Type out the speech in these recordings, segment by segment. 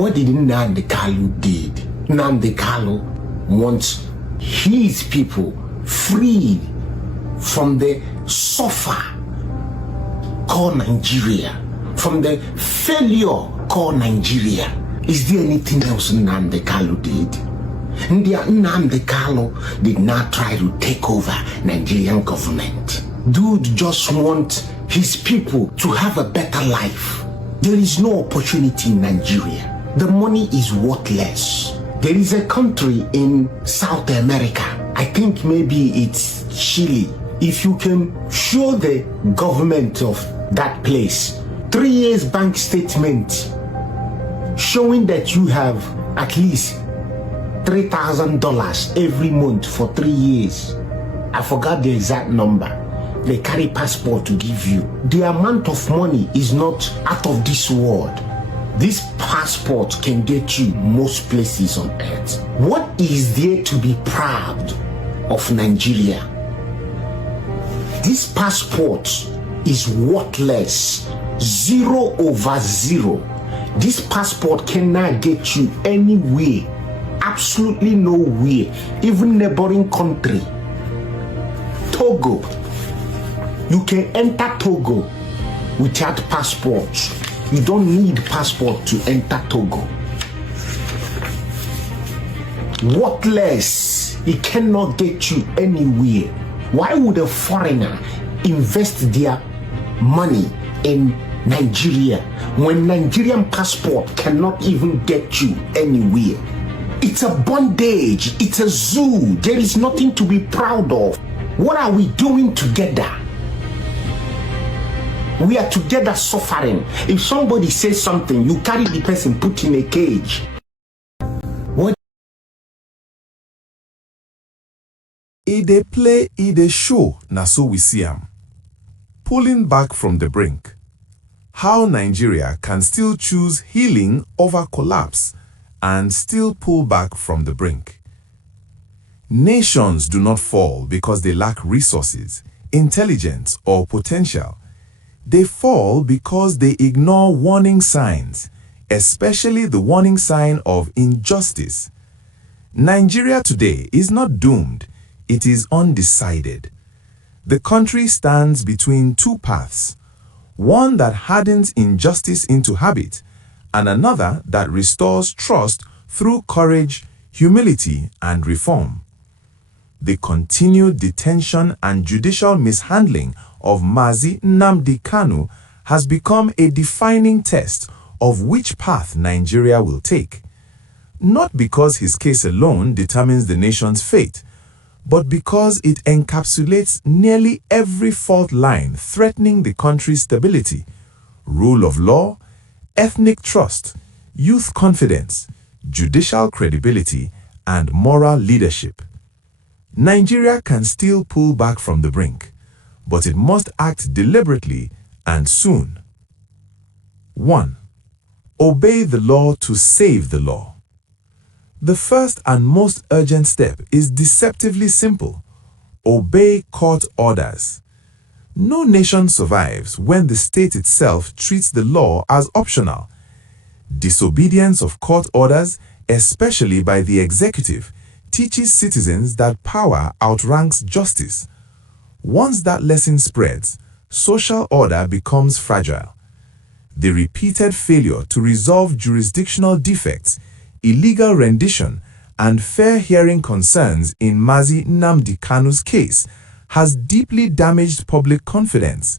What did Nnamdi Kanu did? Nnamdi Kanu wants his people freed from the suffer called Nigeria, from the failure called Nigeria. Is there anything else Nnamdi Kanu did? Nnamdi Kanu did not try to take over Nigerian government. Dude just wants his people to have a better life. There is no opportunity in Nigeria. The money is worthless. There is a country in South America, I think maybe it's Chile. If you can show the government of that place 3 years bank statement showing that you have at least $3,000 every month for 3 years. I forgot the exact number. They carry passport to give you. The amount of money is not out of this world. This passport can get you most places on earth. What is there to be proud of Nigeria? This passport is worthless. 0 over 0. This passport cannot get you anywhere. Absolutely nowhere. Even neighboring country. Togo. You can enter Togo without passport. You don't need passport to enter Togo. Worthless. It cannot get you anywhere. Why would a foreigner invest their money in Nigeria when Nigerian passport cannot even get you anywhere? It's a bondage. It's a zoo. There is nothing to be proud of. What are we doing together? We are together suffering. If somebody says something, you carry the person, put in a cage. What? E dey play, e dey show, na so we see am. Pulling back from the brink. How Nigeria can still choose healing over collapse and still pull back from the brink. Nations do not fall because they lack resources, intelligence, or potential. They fall because they ignore warning signs, especially the warning sign of injustice. Nigeria today is not doomed, it is undecided. The country stands between two paths, one that hardens injustice into habit, and another that restores trust through courage, humility, and reform. The continued detention and judicial mishandling of Mazi Nnamdi Kanu has become a defining test of which path Nigeria will take. Not because his case alone determines the nation's fate, but because it encapsulates nearly every fault line threatening the country's stability, rule of law, ethnic trust, youth confidence, judicial credibility, and moral leadership. Nigeria can still pull back from the brink, but it must act deliberately and soon. 1. Obey the law to save the law. The first and most urgent step is deceptively simple. Obey court orders. No nation survives when the state itself treats the law as optional. Disobedience of court orders, especially by the executive, teaches citizens that power outranks justice. Once that lesson spreads, social order becomes fragile. The repeated failure to resolve jurisdictional defects, illegal rendition, and fair hearing concerns in Mazi Nnamdi Kanu's case has deeply damaged public confidence.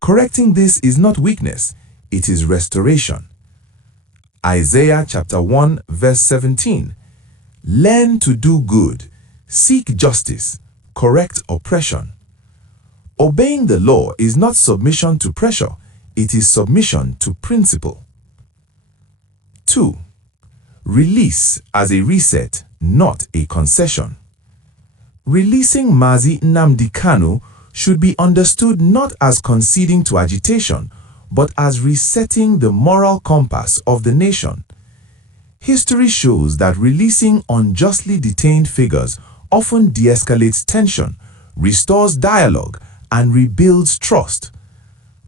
Correcting this is not weakness, it is restoration. Isaiah chapter 1 verse 17. Learn to do good, seek justice, correct oppression. Obeying the law is not submission to pressure, it is submission to principle. 2. Release as a reset, not a concession. Releasing Mazi Nnamdi Kanu should be understood not as conceding to agitation, but as resetting the moral compass of the nation. History shows that releasing unjustly detained figures often de-escalates tension, restores dialogue, and rebuilds trust.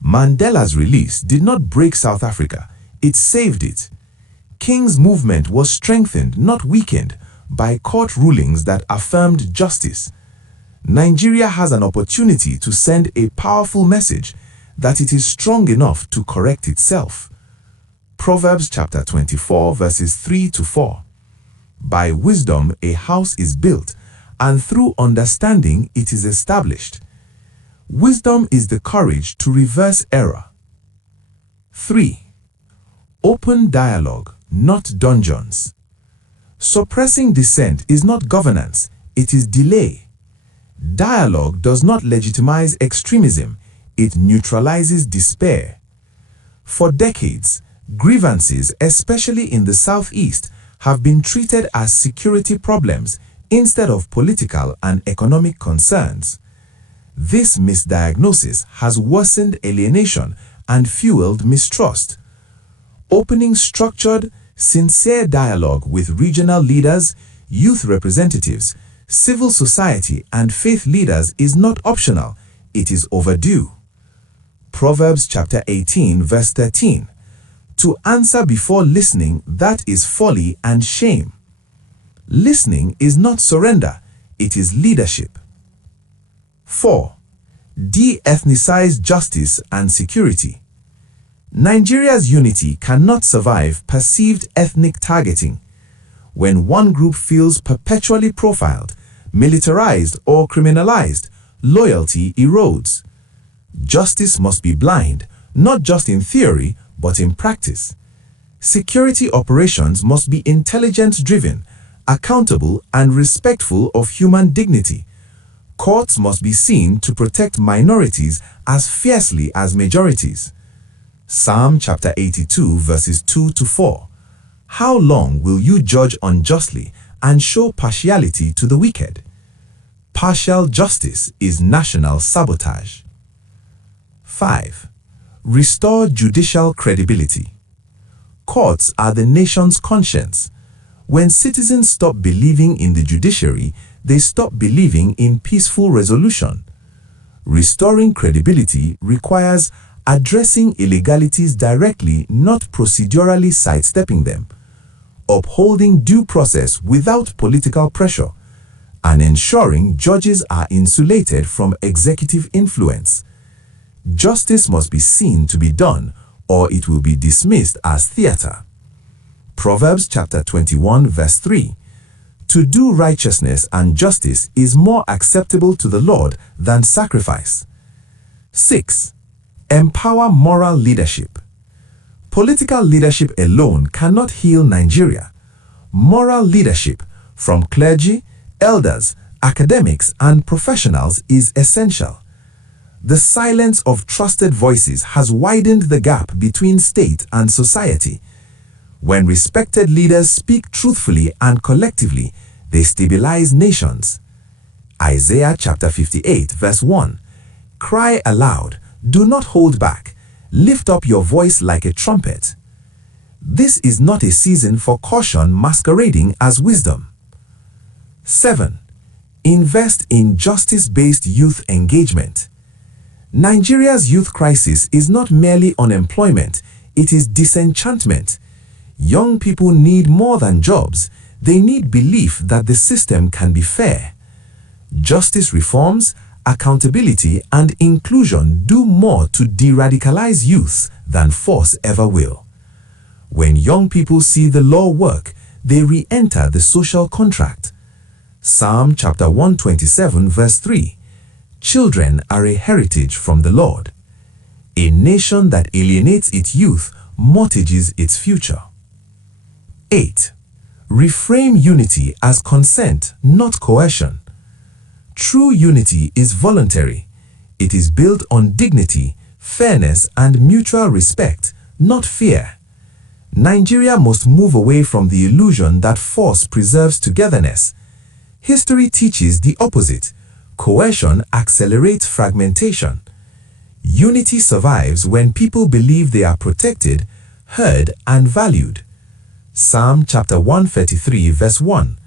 Mandela's release did not break South Africa, it saved it. King's movement was strengthened, not weakened, by court rulings that affirmed justice. Nigeria has an opportunity to send a powerful message that it is strong enough to correct itself. Proverbs chapter 24 verses 3 to 4. By wisdom a house is built, and through understanding it is established. Wisdom is the courage to reverse error. 3. Open dialogue, not dungeons. Suppressing dissent is not governance, it is delay. Dialogue does not legitimize extremism, it neutralizes despair. For decades, grievances, especially in the Southeast, have been treated as security problems instead of political and economic concerns. This misdiagnosis has worsened alienation and fueled mistrust. Opening structured, sincere dialogue with regional leaders, youth representatives, civil society, and faith leaders is not optional, it is overdue. Proverbs chapter 18 verse 13. To answer before listening, that is folly and shame. Listening is not surrender, it is leadership. 4. De-ethnicize justice and security. Nigeria's unity cannot survive perceived ethnic targeting. When one group feels perpetually profiled, militarized, or criminalized, loyalty erodes. Justice must be blind, not just in theory, but in practice. Security operations must be intelligence-driven, accountable, and respectful of human dignity. Courts must be seen to protect minorities as fiercely as majorities. Psalm chapter 82 verses 2 to 4. How long will you judge unjustly and show partiality to the wicked? Partial justice is national sabotage. 5. Restore judicial credibility. Courts are the nation's conscience. When citizens stop believing in the judiciary, they stop believing in peaceful resolution. Restoring credibility requires addressing illegalities directly, not procedurally sidestepping them, upholding due process without political pressure, and ensuring judges are insulated from executive influence. Justice must be seen to be done, or it will be dismissed as theater. Proverbs chapter 21 verse 3. To do righteousness and justice is more acceptable to the Lord than sacrifice. 6. Empower moral leadership. Political leadership alone cannot heal Nigeria. Moral leadership from clergy, elders, academics, and professionals is essential. The silence of trusted voices has widened the gap between state and society. When respected leaders speak truthfully and collectively, they stabilize nations. Isaiah chapter 58 verse 1. Cry aloud, do not hold back, lift up your voice like a trumpet. This is not a season for caution masquerading as wisdom. 7. Invest in justice-based youth engagement. Nigeria's youth crisis is not merely unemployment, it is disenchantment. Young people need more than jobs, they need belief that the system can be fair. Justice reforms, accountability, and inclusion do more to de-radicalize youth than force ever will. When young people see the law work, they re-enter the social contract. Psalm chapter 127 verse 3. Children are a heritage from the Lord. A nation that alienates its youth mortgages its future. 8. Reframe unity as consent, not coercion. True unity is voluntary. It is built on dignity, fairness, and mutual respect, not fear. Nigeria must move away from the illusion that force preserves togetherness. History teaches the opposite. Coercion accelerates fragmentation. Unity survives when people believe they are protected, heard, and valued. Psalm chapter 133 verse 1.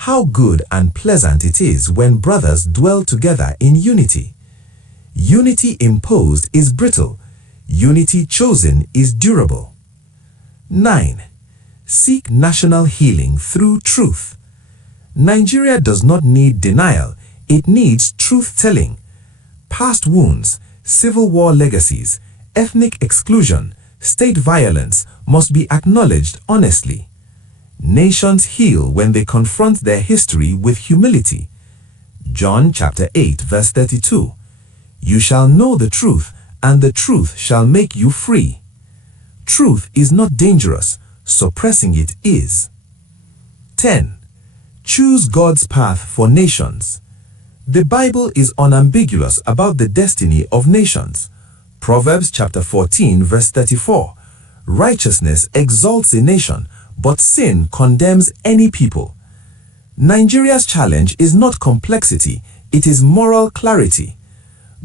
How good and pleasant it is when brothers dwell together in unity. Unity imposed is brittle. Unity chosen is durable. 9. Seek national healing through truth. Nigeria does not need denial, it needs truth-telling. Past wounds, civil war legacies, ethnic exclusion, state violence must be acknowledged honestly. Nations heal when they confront their history with humility. John chapter 8 verse 32. You shall know the truth, and the truth shall make you free. Truth is not dangerous, suppressing it is. 10. Choose God's path for nations. The Bible is unambiguous about the destiny of nations. Proverbs chapter 14 verse 34. Righteousness exalts a nation, but sin condemns any people. Nigeria's challenge is not complexity, it is moral clarity.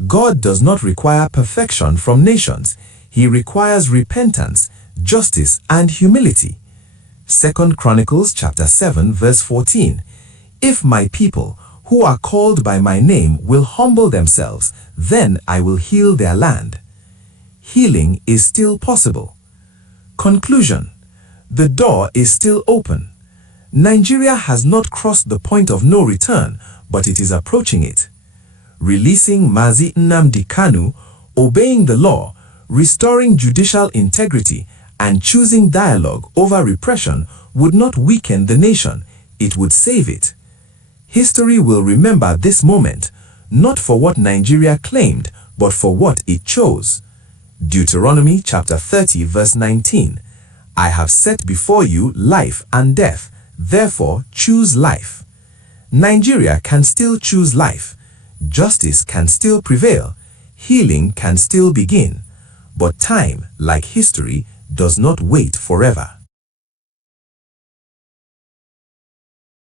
God does not require perfection from nations. He requires repentance, justice, and humility. 2 Chronicles chapter 7 verse 14. If my people, who are called by my name, will humble themselves, then I will heal their land. Healing is still possible. Conclusion. The door is still open. Nigeria has not crossed the point of no return, but it is approaching it. Releasing Mazi Nnamdi Kanu, obeying the law, restoring judicial integrity, and choosing dialogue over repression would not weaken the nation, it would save it. History will remember this moment, not for what Nigeria claimed, but for what it chose. Deuteronomy chapter 30 verse 19. I have set before you life and death, therefore choose life. Nigeria can still choose life. Justice can still prevail. Healing can still begin. But time, like history, does not wait forever.